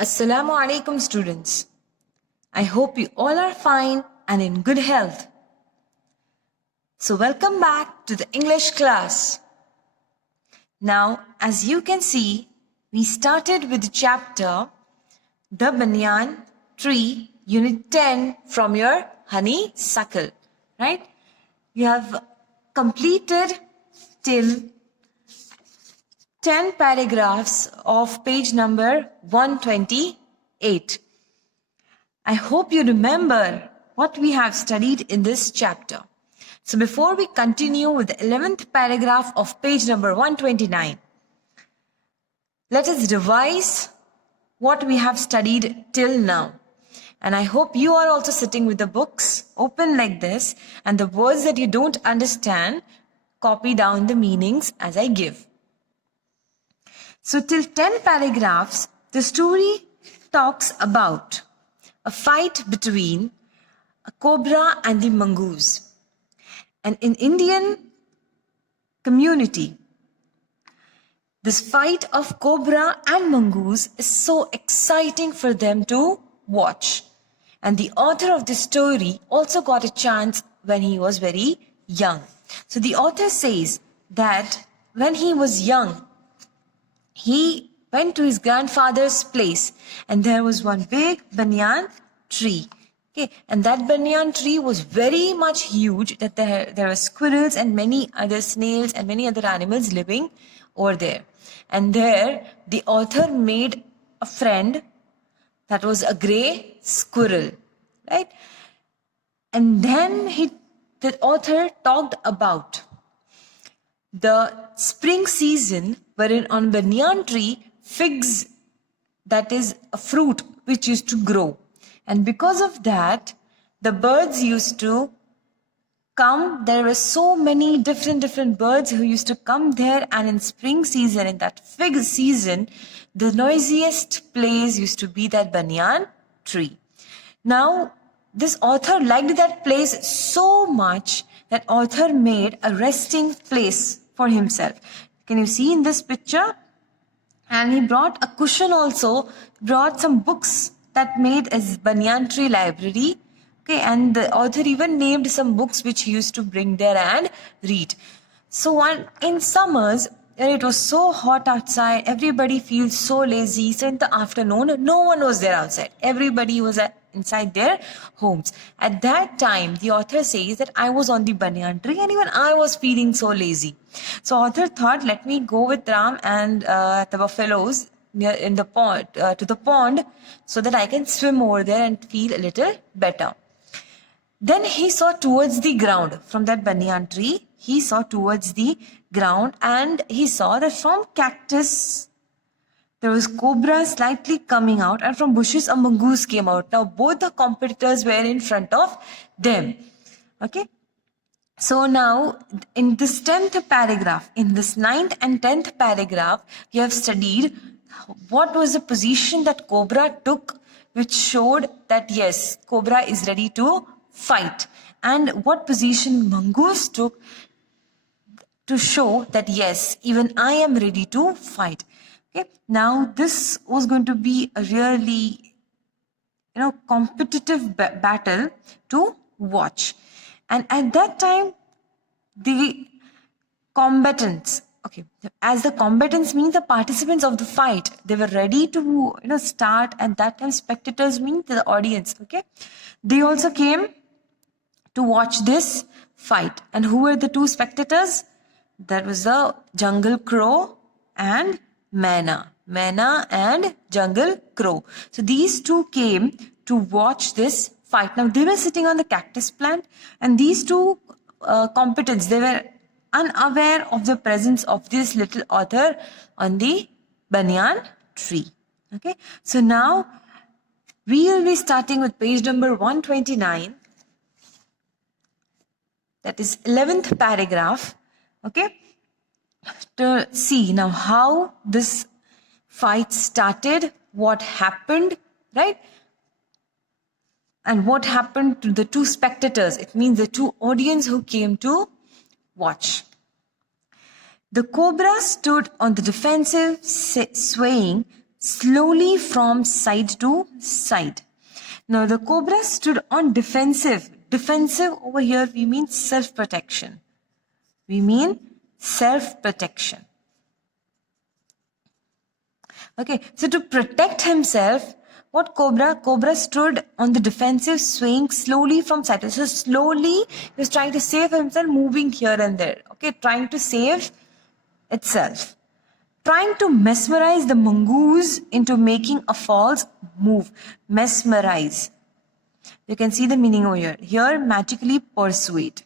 Assalamu alaikum students. I hope you all are fine and in good health. So welcome back to the English class. Now, as you can see, we started with the chapter The Banyan Tree, Unit 10 from your honeysuckle, right? You have completed till 10 paragraphs of page number 128. I hope you remember what we have studied in this chapter. So before we continue with the 11th paragraph of page number 129, let us revise what we have studied till now. And I hope you are also sitting with the books open like this, and the words that you don't understand, copy down the meanings as I give. So till 10 paragraphs, the story talks about a fight between a cobra and the mongoose. And in Indian community, this fight of cobra and mongoose is so exciting for them to watch. And the author of this story also got a chance when he was very young. So the author says that when he was young, he went to his grandfather's place and there was one big banyan tree. Okay, and that banyan tree was very much huge that there were squirrels and many other snails and many other animals living over there. And there the author made a friend that was a grey squirrel, right? And then the author talked about the spring season wherein on banyan tree, figs, that is a fruit which used to grow. And because of that, the birds used to come. There were so many different birds who used to come there. And in spring season, in that fig season, the noisiest place used to be that banyan tree. Now, this author liked that place so much that author made a resting place for himself. Can you see in this picture? And he brought a cushion also, brought some books that made as banyan tree library. Okay, and the author even named some books which he used to bring there and read. So in summers, when it was so hot outside, everybody feels so lazy. So in the afternoon, no one was there outside. Everybody was inside their homes. At that time, the author says that I was on the banyan tree and even I was feeling so lazy. So author thought, let me go with Ram and the buffaloes near in the pond to the pond so that I can swim over there and feel a little better. Then he saw towards the ground from that banyan tree. He saw towards the ground and he saw that from cactus there was cobra slightly coming out, and from bushes a mongoose came out. Now both the competitors were in front of them. Okay. So now in this 10th paragraph, in this 9th and 10th paragraph, we have studied what was the position that cobra took, which showed that yes, cobra is ready to fight, and what position mongoose took to show that yes, even I am ready to fight. Okay, now this was going to be a really competitive battle to watch. And at that time, the combatants, okay, as the combatants mean the participants of the fight, they were ready to start. And that time spectators mean the audience. Okay, they also came to watch this fight. And who were the two spectators? That was the jungle crow and Manna and jungle crow. So these two came to watch this fight. Now they were sitting on the cactus plant, and these two combatants, they were unaware of the presence of this little author on the banyan tree. Okay, so now we will be starting with page number 129. That is 11th paragraph. Okay, to see now how this fight started, what happened, right? And what happened to the two spectators. It means the two audience who came to watch. The cobra stood on the defensive, swaying slowly from side to side. Now the cobra stood on defensive. Defensive over here we mean self-protection. We mean self-protection. Okay, so to protect himself, what cobra? Cobra stood on the defensive, swaying slowly from side to side. So slowly, he was trying to save himself, moving here and there. Okay, trying to save itself. Trying to mesmerize the mongoose into making a false move. Mesmerize. You can see the meaning over here. Here, magically persuade.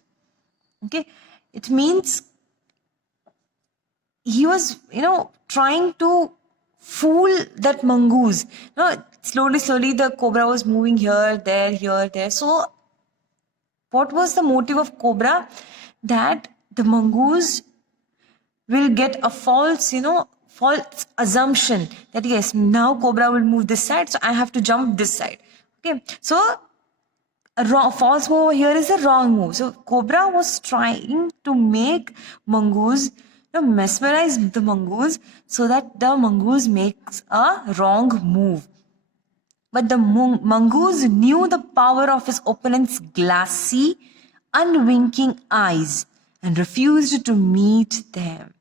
Okay, it means he was, trying to fool that mongoose. Slowly the cobra was moving here, there. So what was the motive of cobra? That the mongoose will get a false assumption that yes, now cobra will move this side, so I have to jump this side. Okay, so a false move over here is a wrong move. So cobra was trying to make mongoose, mesmerize the mongoose so that the mongoose makes a wrong move. But the mongoose knew the power of his opponent's glassy, unwinking eyes and refused to meet them.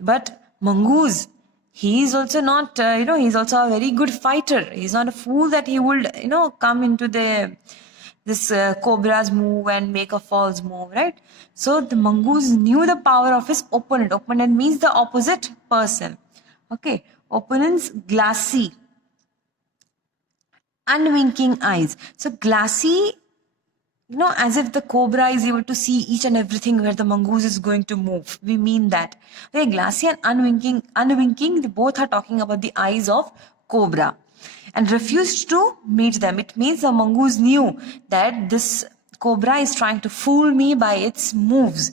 But mongoose, he is also not, he's also a very good fighter. He's not a fool that he would, come into this cobra's move and make a false move, right? So the mongoose knew the power of his opponent. Opponent means the opposite person. Okay, opponent's glassy, unwinking eyes. So glassy, as if the cobra is able to see each and everything where the mongoose is going to move. We mean that. Okay, glassy and unwinking, they both are talking about the eyes of cobra. And refused to meet them. It means the mongoose knew that this cobra is trying to fool me by its moves.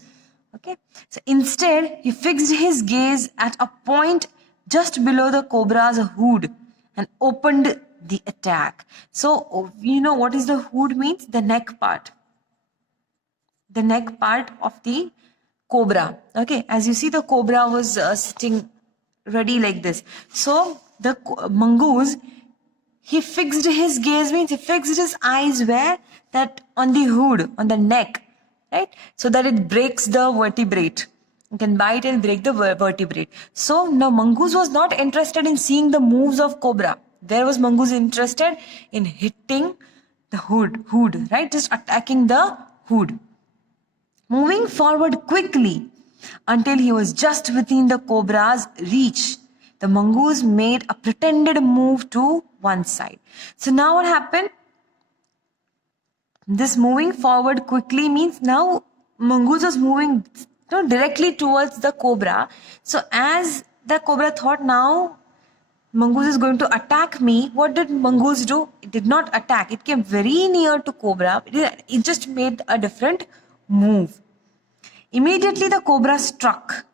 Okay, so instead he fixed his gaze at a point just below the cobra's hood and opened the attack. So what is the hood means? The neck part. The neck part of the cobra. Okay, as you see, the cobra was sitting ready like this. So the mongoose, he fixed his gaze means he fixed his eyes where? That on the hood, on the neck, right? So that it breaks the vertebrate. You can bite and break the vertebrate. So now mongoose was not interested in seeing the moves of cobra. There was mongoose interested in hitting the hood, right? Just attacking the hood. Moving forward quickly until he was just within the cobra's reach, the mongoose made a pretended move to one side. So now what happened? This moving forward quickly means now mongoose was moving directly towards the cobra. So as the cobra thought now mongoose is going to attack me, what did mongoose do? It did not attack. It came very near to cobra. It just made a different move. Immediately the cobra struck.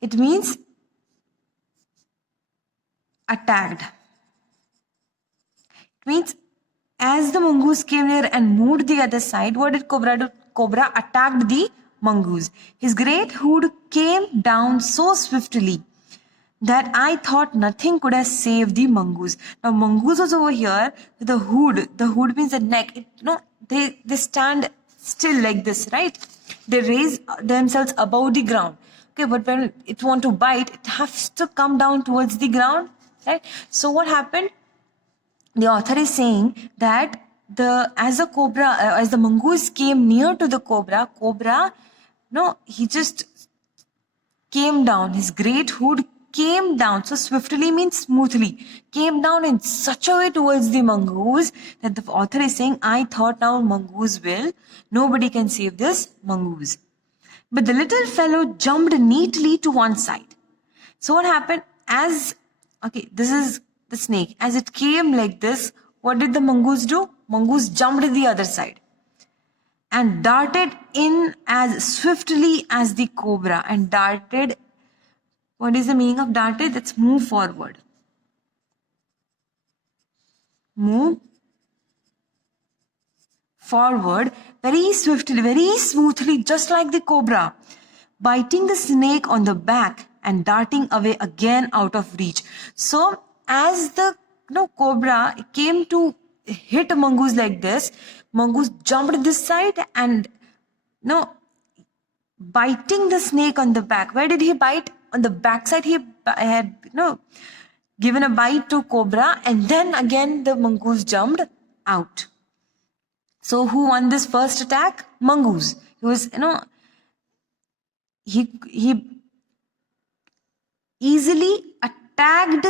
It means attacked. It means as the mongoose came near and moved the other side, what did cobra do? Cobra attacked the mongoose. His great hood came down so swiftly that I thought nothing could have saved the mongoose. Now mongoose was over here. The hood means the neck. They stand still like this, right? They raise themselves above the ground. Okay, but when it want to bite, it has to come down towards the ground, right? So what happened? The author is saying that as the mongoose came near to the cobra, he just came down. His great hood came down. So swiftly means smoothly. Came down in such a way towards the mongoose that the author is saying, I thought now mongoose will. Nobody can save this mongoose. But the little fellow jumped neatly to one side. So what happened? This is the snake. As it came like this, what did the mongoose do? Mongoose jumped to the other side and darted in as swiftly as the cobra. And darted, what is the meaning of darted? That's move forward. Move forward very swiftly, very smoothly, just like the cobra, biting the snake on the back and darting away again out of reach. So as the cobra came to hit Mongoose like this, Mongoose jumped this side and biting the snake on the back. Where did he bite? On the backside. He had given a bite to cobra, and then again the mongoose jumped out. So who won this first attack? Mongoose. He was he easily attacked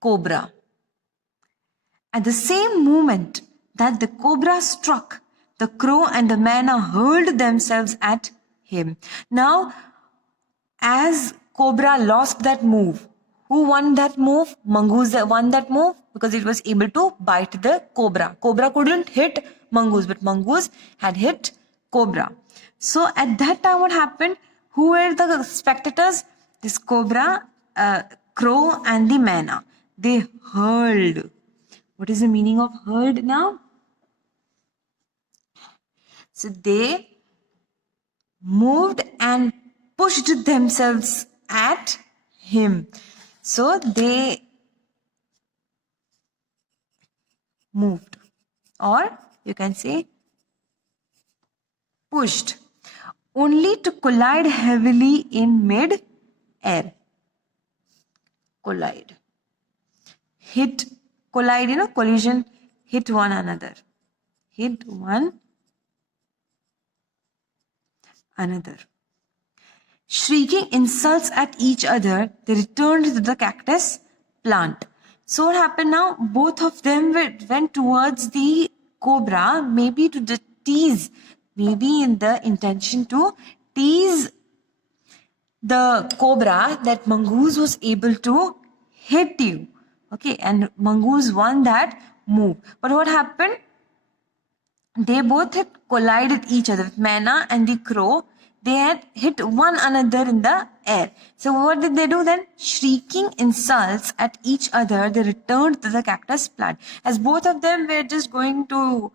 cobra. At the same moment that the cobra struck, the crow and the myna hurled themselves at him. Now, as cobra lost that move, who won that move? Mongoose won that move because it was able to bite the cobra. Cobra couldn't hit mongoose, but mongoose had hit cobra. So at that time, what happened? Who were the spectators? This cobra, crow and the myna. They hurled. What is the meaning of hurled now? So they moved and pushed themselves at him. So they moved, or you can say pushed, only to collide heavily in mid-air. Collide. Hit, collide, collision, hit one another. Hit one another. Shrieking insults at each other, they returned to the cactus plant. So what happened now? Both of them went towards the cobra, maybe to tease, maybe in the intention to tease the cobra that mongoose was able to hit you. Okay, and mongoose won that move. But what happened? They both had collided each other. Myna and the crow, they had hit one another in the air. So what did they do then? Shrieking insults at each other, they returned to the cactus plant. As both of them were just going to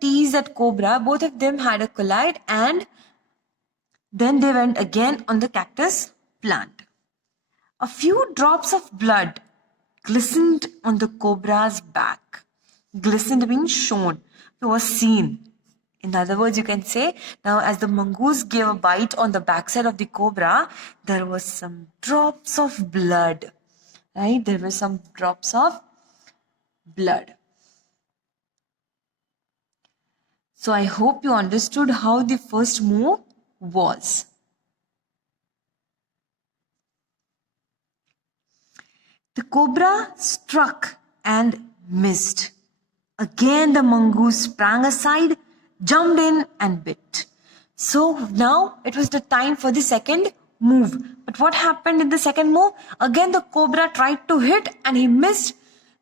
tease that cobra, both of them had a collide, and then they went again on the cactus plant. A few drops of blood glistened on the cobra's back. Glistened means shown. It was seen. In other words, you can say, now as the mongoose gave a bite on the backside of the cobra, there was some drops of blood. Right? There were some drops of blood. So I hope you understood how the first move was. The cobra struck and missed. Again the mongoose sprang aside, jumped in and bit. So now it was the time for the second move. But what happened in the second move? Again the cobra tried to hit and he missed.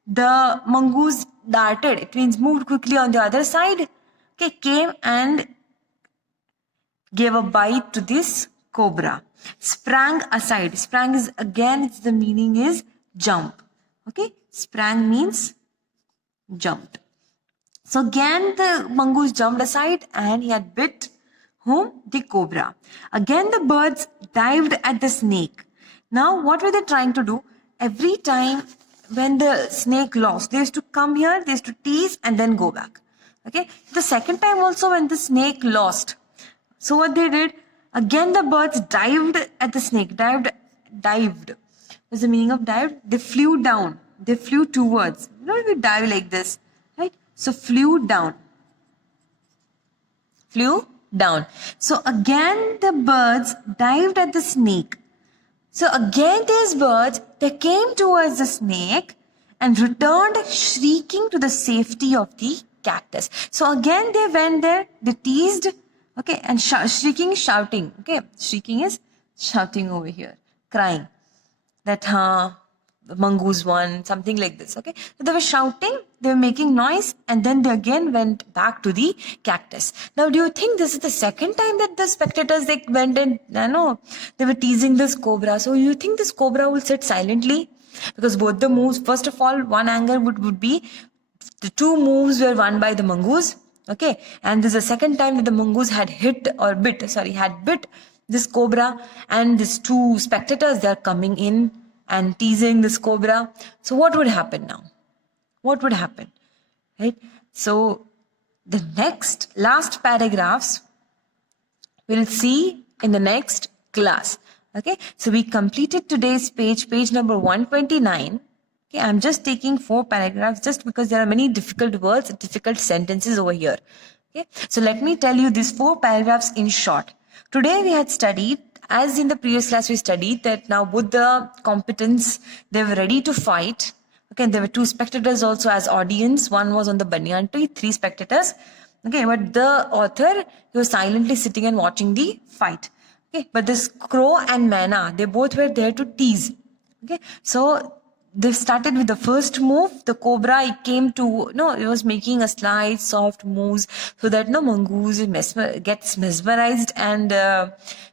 The mongoose darted. It means moved quickly on the other side. Okay, came and gave a bite to this cobra. Sprang aside. Sprang is again, the meaning is jump. Okay, sprang means jumped. So again the mongoose jumped aside and he had bit whom? The cobra. Again the birds dived at the snake. Now what were they trying to do? Every time when the snake lost, they used to come here, they used to tease and then go back. Okay. The second time also when the snake lost, so what they did? Again the birds dived at the snake. Dived. What's the meaning of dived? They flew down. They flew towards. You know, we dive like this. Right? So flew down. Flew down. So again the birds dived at the snake. So again these birds, they came towards the snake and returned shrieking to the safety of the cactus. So again they went there, they teased, okay, and shrieking, shouting. Okay, shrieking is shouting over here, crying that the mongoose won, something like this. Okay, so they were shouting, they were making noise, and then they again went back to the cactus. Now do you think this is the second time that the spectators, they went and they were teasing this cobra? So you think this cobra will sit silently? Because both the moves, first of all, one angle would be the two moves were won by the mongoose. Okay, and this is the second time that the mongoose had bit this cobra, and these two spectators, they are coming in and teasing this cobra. So what would happen now? What would happen? Right? So the last paragraphs we'll see in the next class. Okay, so we completed today's page number 129. Okay, I'm just taking 4 paragraphs just because there are many difficult words, difficult sentences over here. Okay, so let me tell you these 4 paragraphs in short. Today we had studied, as in the previous class we studied, that now both the combatants, they were ready to fight. Okay, there were 2 spectators also as audience. One was on the banyan tree, 3 spectators. Okay, but the author, he was silently sitting and watching the fight. Okay, but this crow and Manna, they both were there to tease. Okay, so they started with the first move. The cobra, it came to, it was making a slight, soft moves so that mongoose gets mesmerized and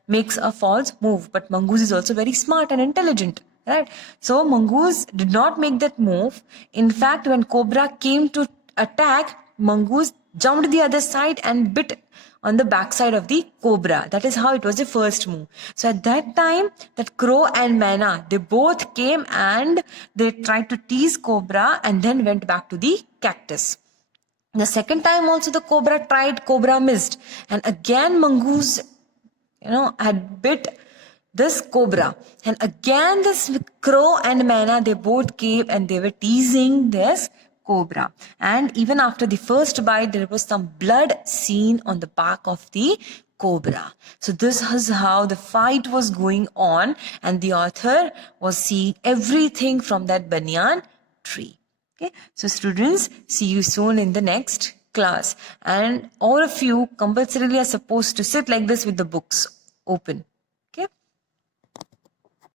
makes a false move. But mongoose is also very smart and intelligent. Right? So mongoose did not make that move. In fact, when cobra came to attack, mongoose jumped the other side and bit on the backside of the cobra. That is how it was the first move. So at that time, that crow and Manna, they both came and they tried to tease cobra and then went back to the cactus. The second time also the cobra tried, cobra missed. And again mongoose, had bit this cobra. And again this crow and Manna, they both came and they were teasing this cobra. And even after the first bite, there was some blood seen on the back of the cobra. So this is how the fight was going on, and the author was seeing everything from that banyan tree. Okay, so students, see you soon in the next class. And all of you compulsorily are supposed to sit like this with the books open.